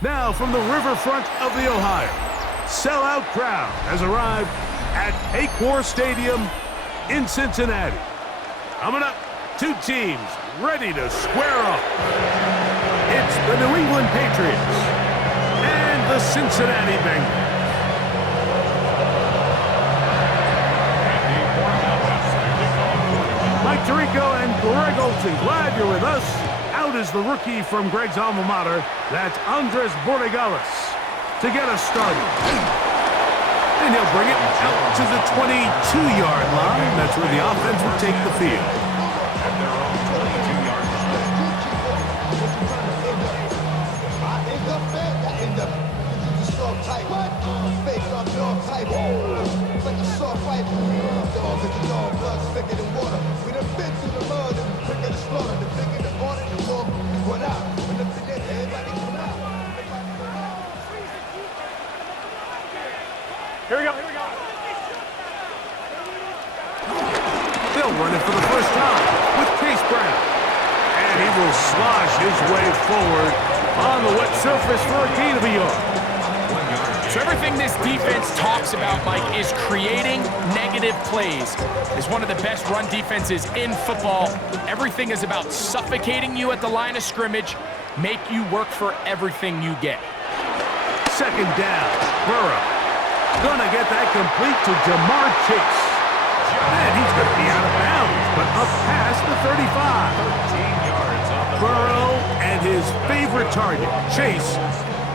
Now from the riverfront of the Ohio, sellout crowd has arrived at Paycor Stadium in Cincinnati. Coming up, two teams ready to square up. It's the New England Patriots and the Cincinnati Bengals. Mike Tirico and Greg Olsen, glad you're with us. Out is the rookie from Greg's alma mater, that's Andres Borregales, to get us started. And he'll bring it out to the 22-yard line. That's where the offense will take the field. Here we go. They'll run it for the first time with Chase Brown. And he will slosh his way forward on the wet surface for a gain of a yard. So everything this defense talks about, Mike, is creating negative plays. It's one of the best run defenses in football. Everything is about suffocating you at the line of scrimmage, make you work for everything you get. Second down, Burrow. Gonna get that complete to Jamar Chase. And he's gonna be out of bounds, but up past the 35. 13 yards on the Burrow and his favorite target, Chase,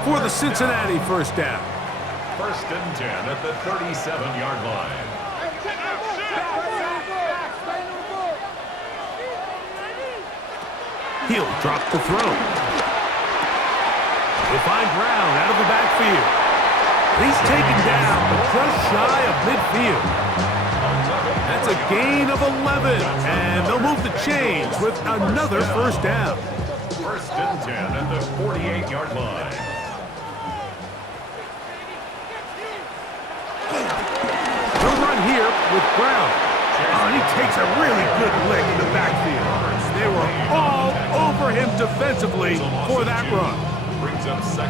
for the Cincinnati first down. First and 10 at the 37-yard line. He'll drop the throw. He'll find Brown out of the backfield. He's taken down, but just shy of midfield. That's a gain of 11, and they'll move the chains with another first down. First and 10 at the 48-yard line. They'll run here with Brown. Oh, and he takes a really good lick in the backfield. They were all over him defensively for that run.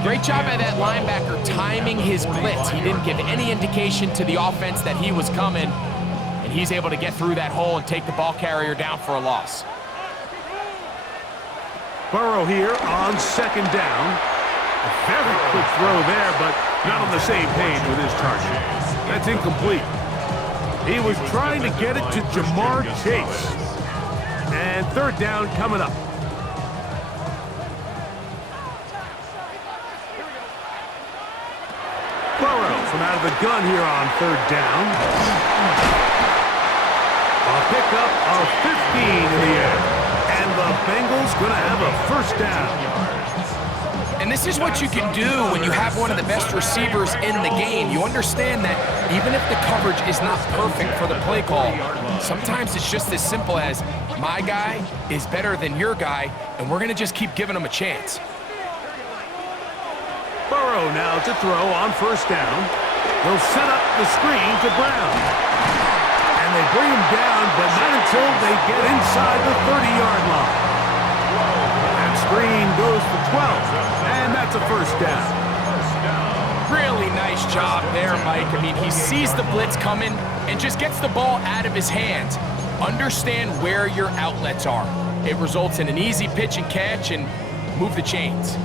Great job by that linebacker timing his blitz. He didn't give any indication to the offense that he was coming, and he's able to get through that hole and take the ball carrier down for a loss. Burrow here on second down. A very quick throw there, but not on the same page with his target. That's incomplete. He was trying to get it to Jamar Chase. And third down coming up. Burrow from out of the gun here on third down. A pickup of 15 in the air. And the Bengals going to have a first down. And this is what you can do when you have one of the best receivers in the game. You understand that even if the coverage is not perfect for the play call, sometimes it's just as simple as my guy is better than your guy, and we're going to just keep giving him a chance. Burrow now to throw on first down. They'll set up the screen to Brown. And they bring him down, but not until they get inside the 30-yard line. That screen goes for 12, and that's a first down. Really nice job there, Mike. I mean, he sees the blitz coming and just gets the ball out of his hands. Understand where your outlets are. It results in an easy pitch and catch and move the chains.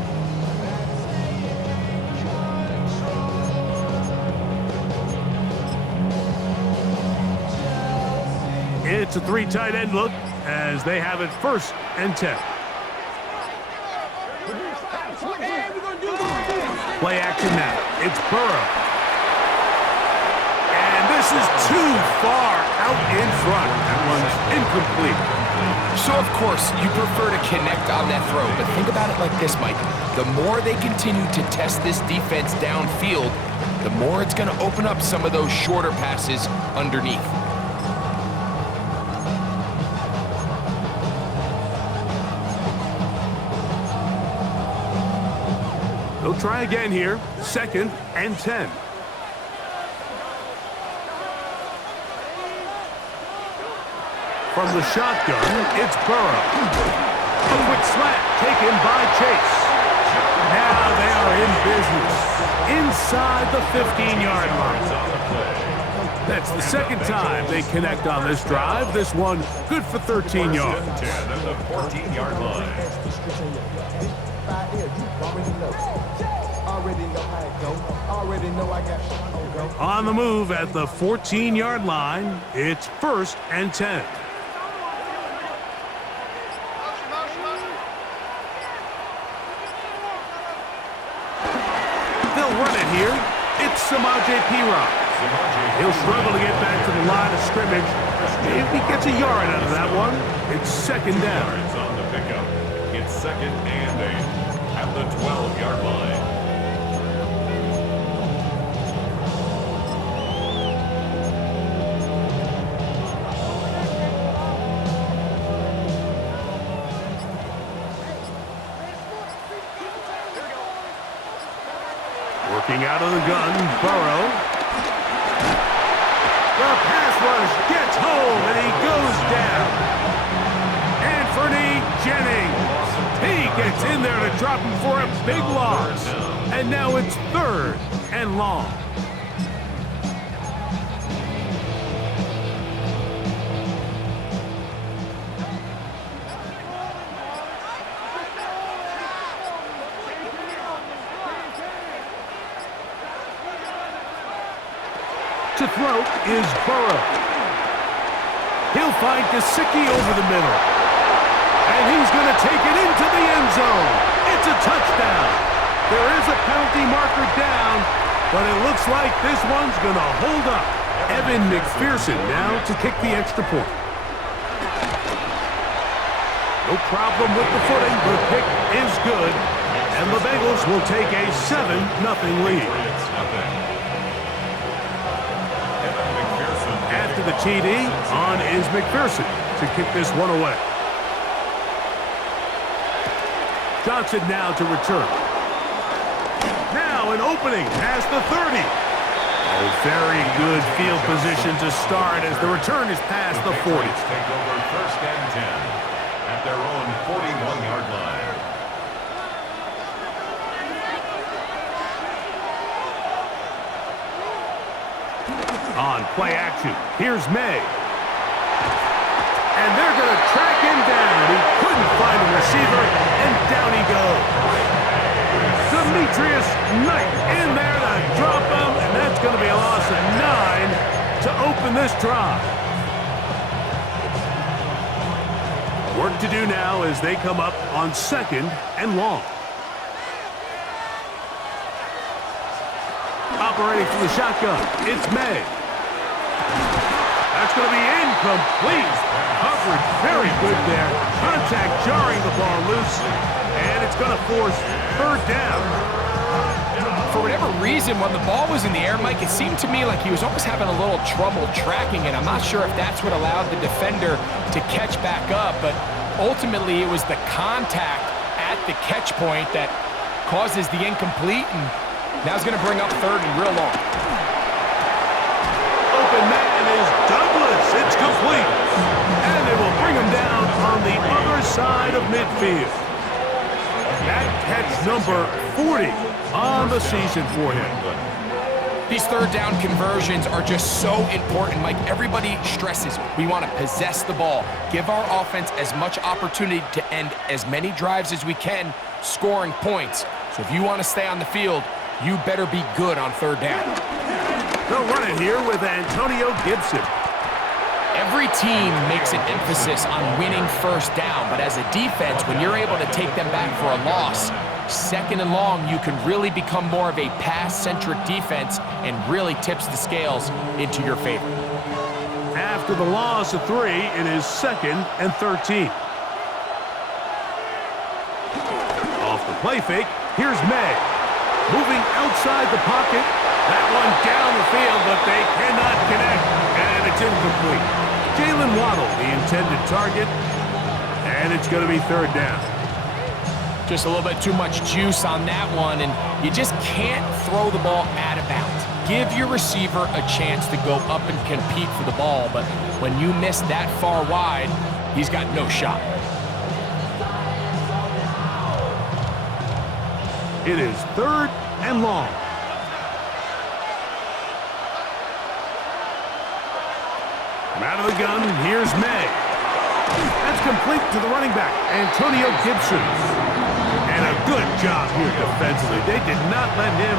It's a three tight end look as they have it first and 10. Play action now. It's Burrow. And this is too far out in front. That one's incomplete. So, of course, you prefer to connect on that throw, but think about it like this, Mike. The more they continue to test this defense downfield, the more it's going to open up some of those shorter passes underneath. They'll try again here. Second and 10. From the shotgun, it's Burrow. A quick slant taken by Chase. Now they are inside the 15-yard line. That's the second time they connect on this drive. This one good for 13 yards. 10 at the 14-yard line. On the move at the 14-yard line, it's 1st and 10. They'll run it here. It's Samaje Perine. He'll struggle to get back to the line of scrimmage. If he gets a yard out of that one, it's 2nd down. Yards on the pickup. It's 2nd and 8 at the 12-yard line. Working out of the gun, Burrow. The pass rush gets home, and he goes down. Anthony Jennings. He gets in there to drop him for a big loss. And now it's 3rd and long. To throw is Burrow. He'll find Gesicki over the middle. And he's going to take it into the end zone. It's a touchdown. There is a penalty marker down, but it looks like this one's going to hold up. Evan McPherson now to kick the extra point. No problem with the footing. The kick is good. And the Bengals will take a 7-0 lead. After the TD, on is McPherson to kick this one away. Johnson now to return. Now an opening past the 30. A very good field position to start as the return is past the 40. Take over 1st and 10 at their own 41-yard line. On play action, here's May. And they're going to track him down. He couldn't find a receiver, and down he goes. Demetrius Knight in there to drop him, and that's going to be a loss of 9 to open this drive. Work to do now as they come up on 2nd and long. Operating from the shotgun, it's May. That's going to be incomplete. Coverage very good there. Contact jarring the ball loose. And it's going to force 3rd down. For whatever reason, when the ball was in the air, Mike, it seemed to me like he was almost having a little trouble tracking it. I'm not sure if that's what allowed the defender to catch back up, but ultimately it was the contact at the catch point that causes the incomplete, and now it's going to bring up 3rd and real long. Open man is Douglas. It's complete. And they will bring him down on the other side of midfield. That catch number 40 on the season for him. These 3rd down conversions are just so important, Mike. Everybody stresses we want to possess the ball, give our offense as much opportunity to end as many drives as we can, scoring points. So if you want to stay on the field, you better be good on 3rd down. They'll run it here with Antonio Gibson. Every team makes an emphasis on winning 1st down, but as a defense, when you're able to take them back for a loss, 2nd and long, you can really become more of a pass-centric defense and really tips the scales into your favor. After the loss of 3, it is 2nd and 13. Off the play fake, here's May. Moving outside the pocket. That one down the field, but they cannot connect, and it's incomplete. Jalen Waddle, the intended target, and it's going to be 3rd down. Just a little bit too much juice on that one, and you just can't throw the ball out of bounds. Give your receiver a chance to go up and compete for the ball, but when you miss that far wide, he's got no shot. It is 3rd and long. Out of the gun, here's May. That's complete to the running back, Antonio Gibson. And a good job here defensively. They did not let him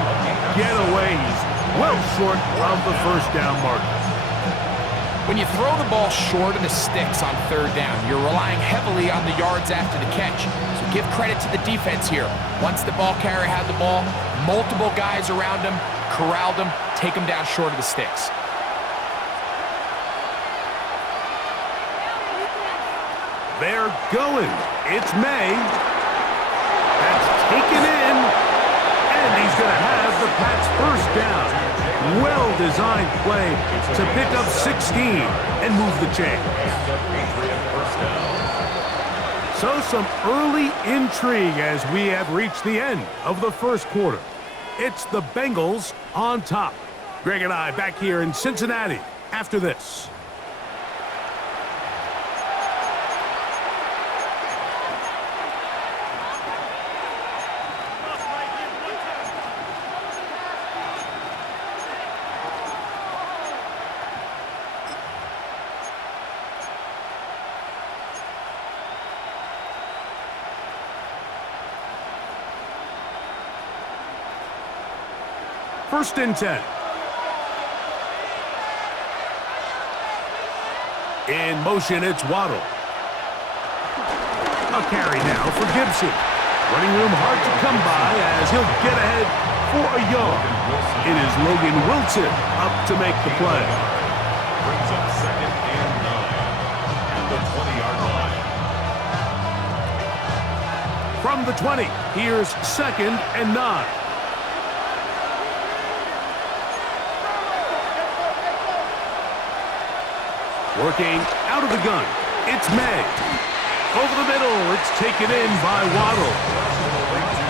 get away. He's well short of the first down mark. When you throw the ball short of the sticks on third down, you're relying heavily on the yards after the catch. So give credit to the defense here. Once the ball carrier had the ball, multiple guys around him, corralled him, take him down short of the sticks. They're going. It's May. That's taken in. And he's going to have the Pats first down. Well-designed play to pick up 16 and move the chain. So some early intrigue as we have reached the end of the first quarter. It's the Bengals on top. Greg and I back here in Cincinnati after this. First and 10. In motion, it's Waddle. A carry now for Gibson. Running room hard to come by as he'll get ahead for a yard. It is Logan Wilson up to make the play. Brings up second and 9 at the 20-yard line. From the 20, here's second and 9. Working out of the gun, it's May. Over the middle, it's taken in by Waddle.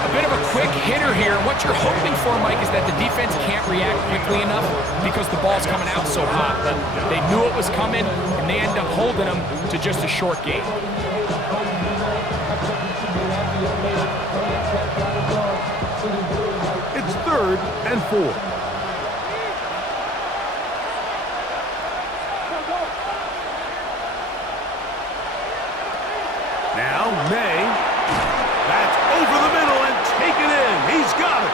A bit of a quick hitter here. What you're hoping for, Mike, is that the defense can't react quickly enough because the ball's coming out so hot. But they knew it was coming, and they end up holding them to just a short gain. It's third and 4. Now May, that's over the middle and taken in. He's got it.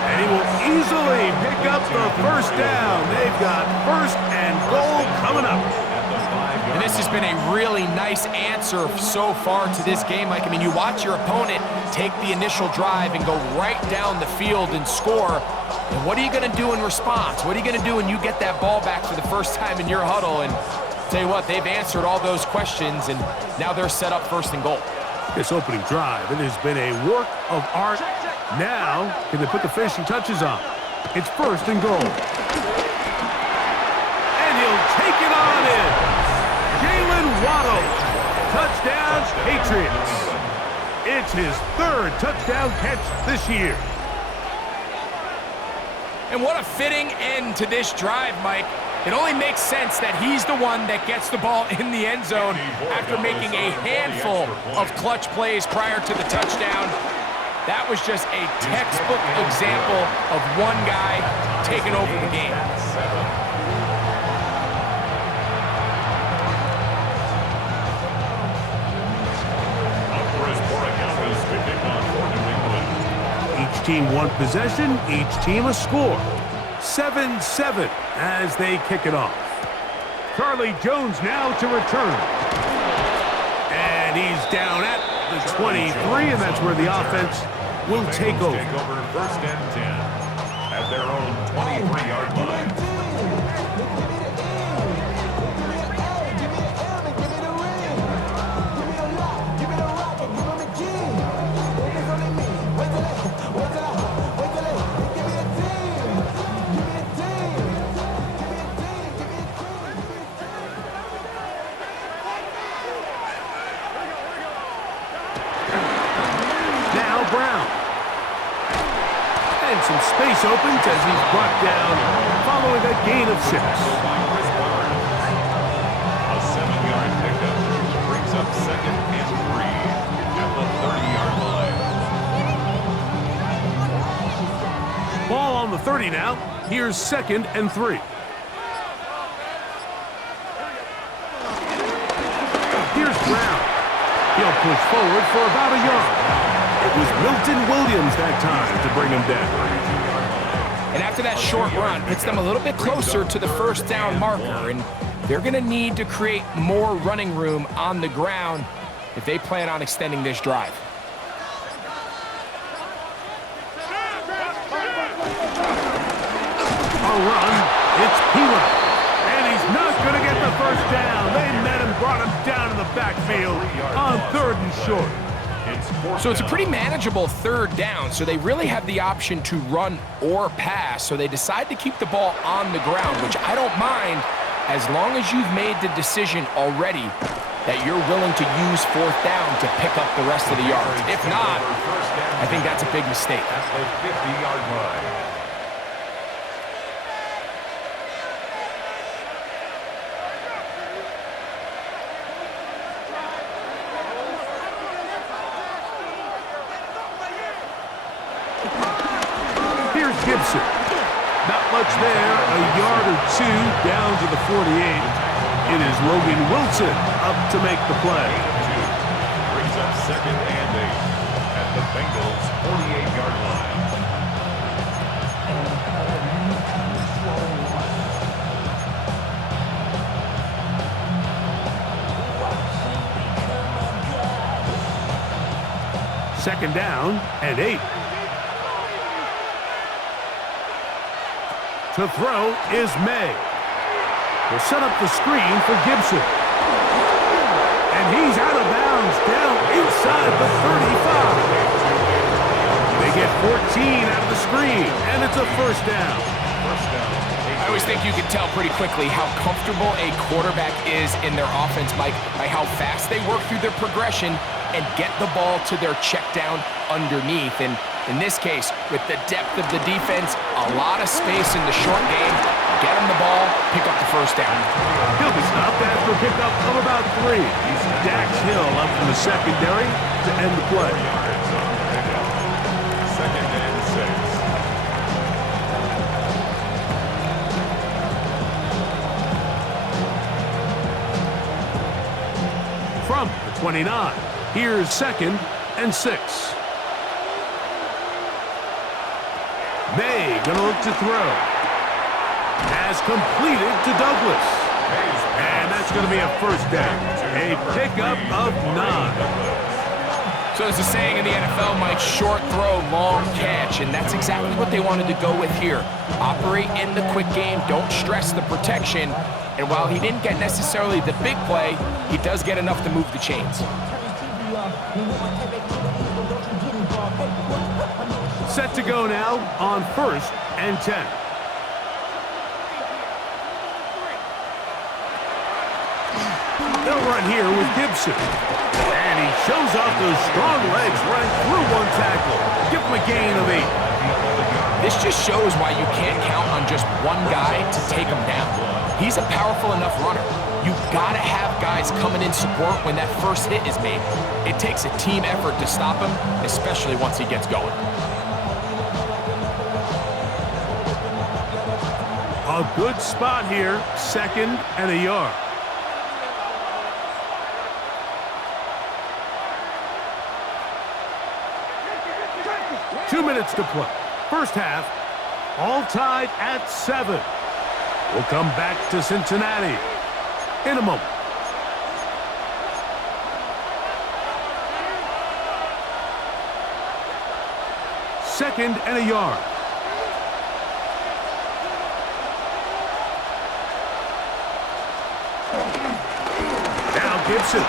And he will easily pick up the first down. They've got first and goal coming up. And this has been a really nice answer so far to this game, Mike. I mean, you watch your opponent take the initial drive and go right down the field and score. And what are you going to do in response? What are you going to do when you get that ball back for the first time in your huddle? And tell you what, they've answered all those questions, and now they're set up first and goal. This opening drive, it has been a work of art. Now, can they put the finishing touches on? It's first and goal. And he'll take it on in. Jalen Waddle. Touchdown, Patriots. It's his third touchdown catch this year. And what a fitting end to this drive, Mike. It only makes sense that he's the one that gets the ball in the end zone after making a handful of clutch plays prior to the touchdown. That was just a textbook example of one guy taking over the game. Each team one possession, each team a score. 7-7 as they kick it off. Charlie Jones now to return. And he's down at the 23, and that's where the offense will take over. First and 10 at their own 23-yard line. Brown. And some space opens as he's brought down following a gain of 6. A 7-yard pickup brings up second and 3 at the 30-yard line. Ball on the 30 now. Here's second and 3. push forward for about a yard. It was Milton Williams that time to bring him down. And after that short run, puts them a little bit closer to the first down marker, and they're going to need to create more running room on the ground if they plan on extending this drive. A run, it's Pila, and he's not going to get the first down. They met him, brought him down in the backfield on 3rd and short. So it's a pretty manageable 3rd down, so they really have the option to run or pass, so they decide to keep the ball on the ground, which I don't mind as long as you've made the decision already that you're willing to use 4th down to pick up the rest of the yards. If not, I think that's a big mistake. At the 50-yard line. Here's Gibson. Not much there, a yard or 2 down to the 48. It is Logan Wilson up to make the play. Brings up 2nd and 8 at the Bengals 48-yard line. Second down and 8. To throw is May. They'll set up the screen for Gibson. And he's out of bounds down inside the 35. They get 14 out of the screen, and it's a first down. I always think you can tell pretty quickly how comfortable a quarterback is in their offense, Mike, by how fast they work through their progression and get the ball to their check down underneath. And in this case, with the depth of the defense, a lot of space in the short game, get him the ball, pick up the first down. He'll be stopped after a pickup of about 3. Dax Hill up from the secondary to end the play. 2nd and 6. From the 29, here's 2nd and 6. May gonna look to throw. Has completed to Douglas. And that's gonna be a first down. A pickup of 9. So there's a saying in the NFL, Mike, short throw, long catch, and that's exactly what they wanted to go with here. Operate in the quick game, don't stress the protection, and while he didn't get necessarily the big play, he does get enough to move the chains. Set to go now on 1st and 10. They'll run here with Gibson. And he shows off those strong legs running through 1 tackle. Give him a gain of 8. This just shows why you can't count on just one guy to take him down. He's a powerful enough runner. You've got to have guys coming in support when that first hit is made. It takes a team effort to stop him, especially once he gets going. A good spot here, 2nd and a yard. Two minutes to play. First half, all tied at 7. We'll come back to Cincinnati in a moment. Second and a yard. Now Gibson.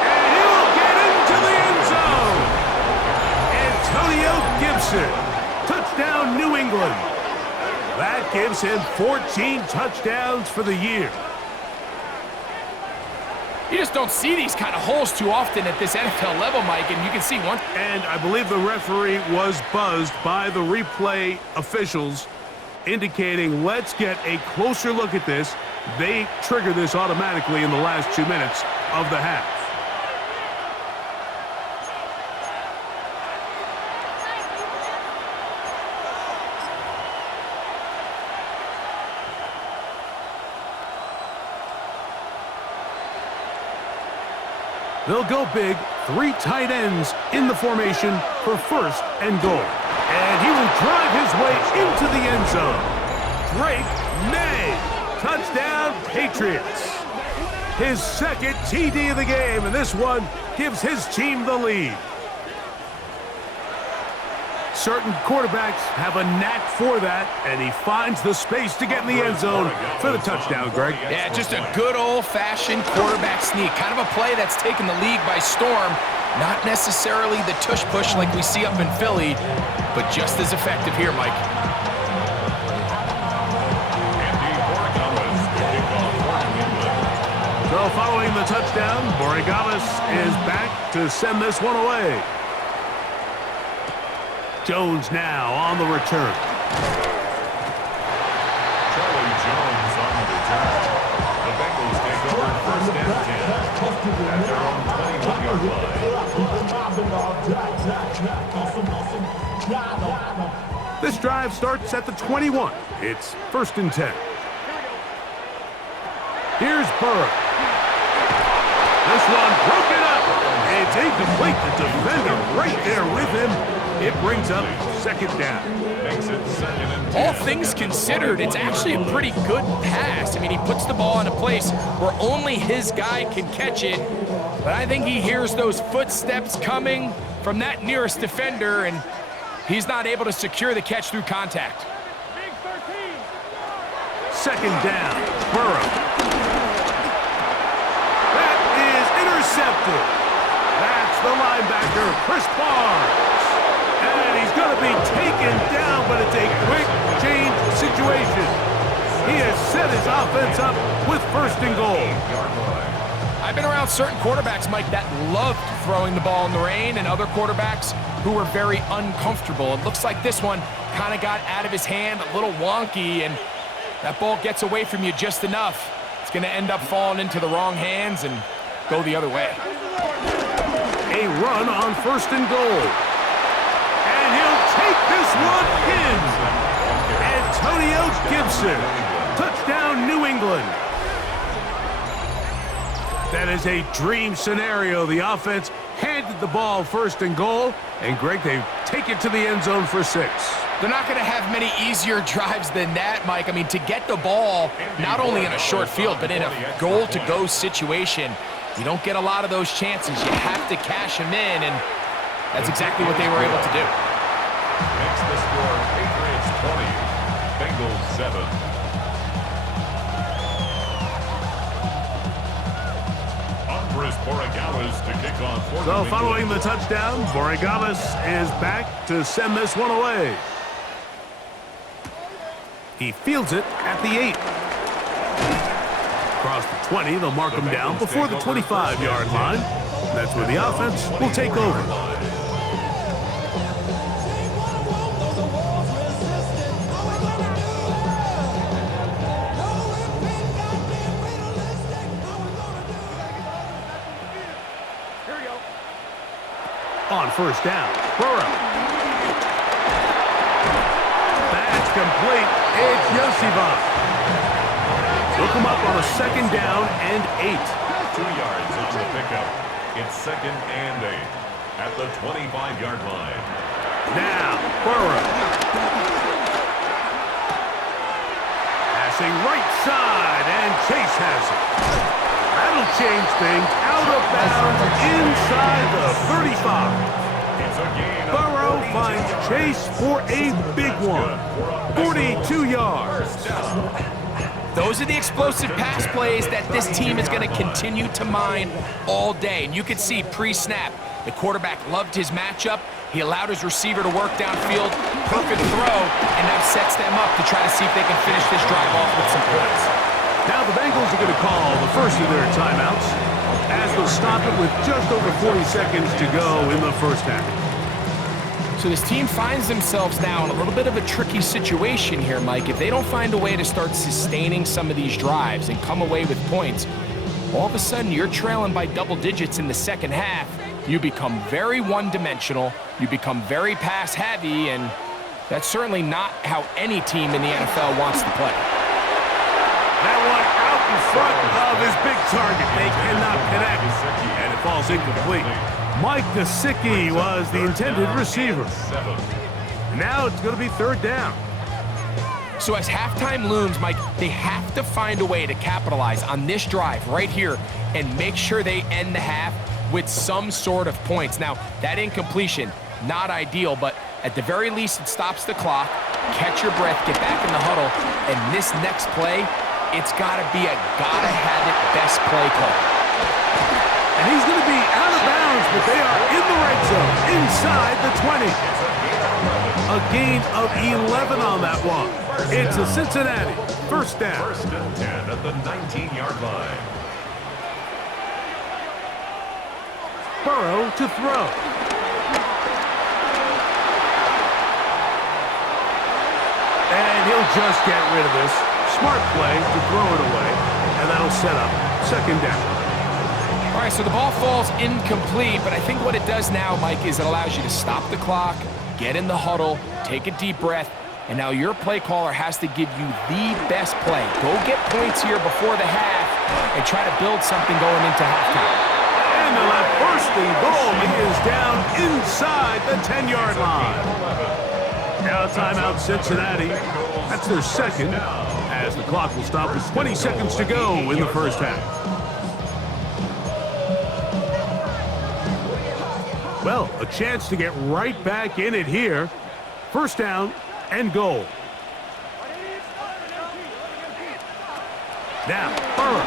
And he'll get into the end zone. Antonio Gibson. Touchdown, New England. That gives him 14 touchdowns for the year. You just don't see these kind of holes too often at this NFL level, Mike, and you can see one. And I believe the referee was buzzed by the replay officials, indicating let's get a closer look at this. They trigger this automatically in the last 2 minutes of the half. They'll go big, 3 tight ends in the formation for 1st and goal. And he will drive his way into the end zone. Drake May, touchdown Patriots. His 2nd TD of the game, and this one gives his team the lead. Certain quarterbacks have a knack for that, and he finds the space to get in the end zone for the touchdown, Greg. Yeah, just a good old-fashioned quarterback sneak. Kind of a play that's taken the league by storm. Not necessarily the tush-push like we see up in Philly, but just as effective here, Mike. So following the touchdown, Borregales is back to send this one away. Jones now on the return. Charlie Jones on the return. The Bengals take over 1st and 10 at their own 21-yard line. This drive starts at the 21. It's 1st and 10. Here's Burrow. This one broken up. It's incomplete. The defender right there with him. It brings up 2nd down. Makes it 2nd and 10. All things considered, it's actually a pretty good pass. I mean, he puts the ball in a place where only his guy can catch it. But I think he hears those footsteps coming from that nearest defender, and he's not able to secure the catch through contact. 2nd down. Burrow. That is intercepted. That's the linebacker, Chris Barnes. And he's going to be taken down, but it's a quick change situation. He has set his offense up with 1st and goal. I've been around certain quarterbacks, Mike, that loved throwing the ball in the rain, and other quarterbacks who were very uncomfortable. It looks like this one kind of got out of his hand, a little wonky, and that ball gets away from you just enough. It's going to end up falling into the wrong hands and go the other way. A run on 1st and goal. And he'll take this one in. Antonio Gibson. Touchdown, New England. That is a dream scenario. The offense handed the ball 1st and goal. And, Greg, they take it to the end zone for 6. They're not going to have many easier drives than that, Mike. I mean, to get the ball not only in a short field, but in a goal-to-go situation, you don't get a lot of those chances. You have to cash them in, and that's exactly what they were able to do. Makes the score Patriots 20, Bengals 7. Andres Borregales to kick off. So following the touchdown, Borregales is back to send this one away. He fields it at the 8. Across the 20, they'll mark him down before the 25-yard line. That's where the offense will take over. On 1st down, Burrow. That's complete. It's Yosivas. Look him up on a 2nd down and 8. 2 yards into the pickup. It's 2nd and 8 at the 25-yard line. Now, Burrow. Passing right side, and Chase has it. That'll change things. Out of bounds inside the 35. It's a gain. Burrow finds Chase for a big one. 42 yards. Those are the explosive pass plays that this team is going to continue to mine all day. And you can see pre-snap, the quarterback loved his matchup. He allowed his receiver to work downfield. Perfect throw, and that sets them up to try to see if they can finish this drive off with some points. Now the Bengals are going to call the first of their timeouts as they'll stop it with just over 40 seconds to go in the 1st half. So this team finds themselves now in a little bit of a tricky situation here, Mike. If they don't find a way to start sustaining some of these drives and come away with points, all of a sudden you're trailing by double digits in the 2nd half. You become very one-dimensional, you become very pass-heavy, and that's certainly not how any team in the NFL wants to play. That one out in front of his big target. They cannot connect. And if falls incomplete. Mike Gesicki was the intended receiver. And now it's going to be third down. So as halftime looms, Mike, they have to find a way to capitalize on this drive right here and make sure they end the half with some sort of points. Now, that incompletion, not ideal, but at the very least, it stops the clock. Catch your breath, get back in the huddle, and this next play, it's got to be a gotta-have-it best play call. And he's going to be out of bounds, but they are in the red zone, inside the 20. A gain of 11 on that one. It's a Cincinnati first down. First and 10 at the 19-yard line. Burrow to throw. And he'll just get rid of this. Smart play to throw it away, and that'll set up second down. All right, so the ball falls incomplete, but I think what it does now, Mike, is it allows you to stop the clock, get in the huddle, take a deep breath, and now your play caller has to give you the best play. Go get points here before the half and try to build something going into halftime. And the left first and goal is down inside the 10-yard line. Now timeout Cincinnati. That's their second, as the clock will stop with 20 seconds to go in the first half. Well, a chance to get right back in it here. First down and goal. Now, Burrow.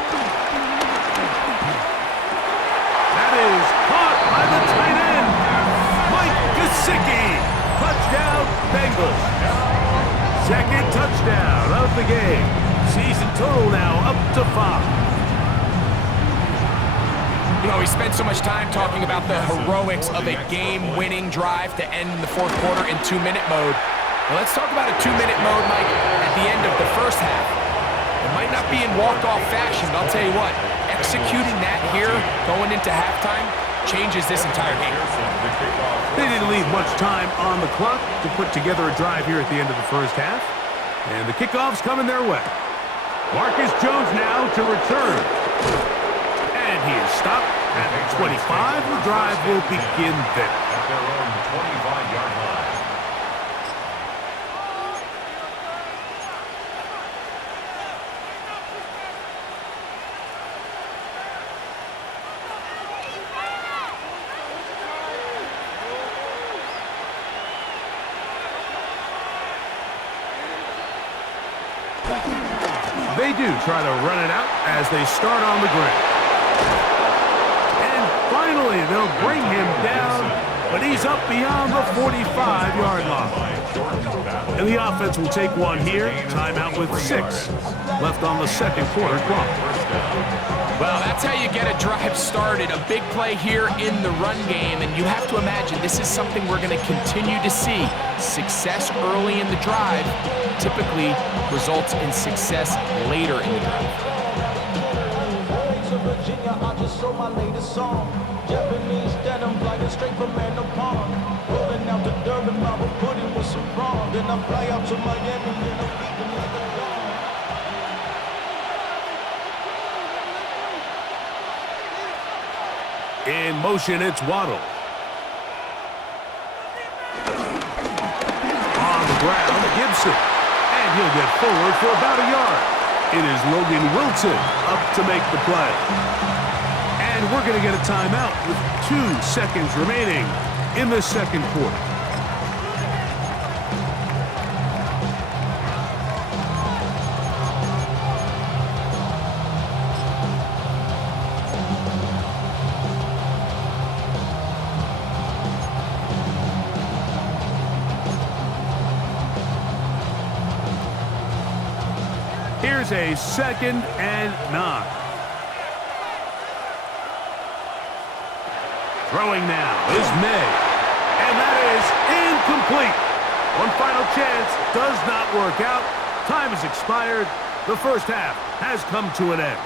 That is caught by the tight end, Mike Gesicki. Touchdown, Bengals. Second touchdown of the game. Season total now up to 5. You know, we spent so much time talking about the heroics of a game-winning drive to end in the fourth quarter in 2-minute mode. Well, let's talk about a 2-minute mode, Mike, at the end of the first half. It might not be in walk-off fashion, but I'll tell you what, executing that here going into halftime changes this entire game. They didn't leave much time on the clock to put together a drive here at the end of the first half. And the kickoff's coming their way. Marcus Jones now to return. And he is stopped at 25. The drive will begin there. At their own 25-yard line. They do try to run it out as they start on the ground. And finally, they'll bring him down, but he's up beyond the 45-yard line. And the offense will take one here. Timeout with 6 left on the second quarter clock. Well, that's how you get a drive started. A big play here in the run game, and you have to imagine this is something we're going to continue to see. Success early in the drive typically results in success later in the drive. In motion, it's Waddle. On the ground, Gibson. And he'll get forward for about a yard. It is Logan Wilson up to make the play. And we're going to get a timeout with 2 seconds remaining in the second quarter. Here's a 2nd and 9. Throwing now is May. And that is incomplete. One final chance does not work out. Time has expired. The first half has come to an end.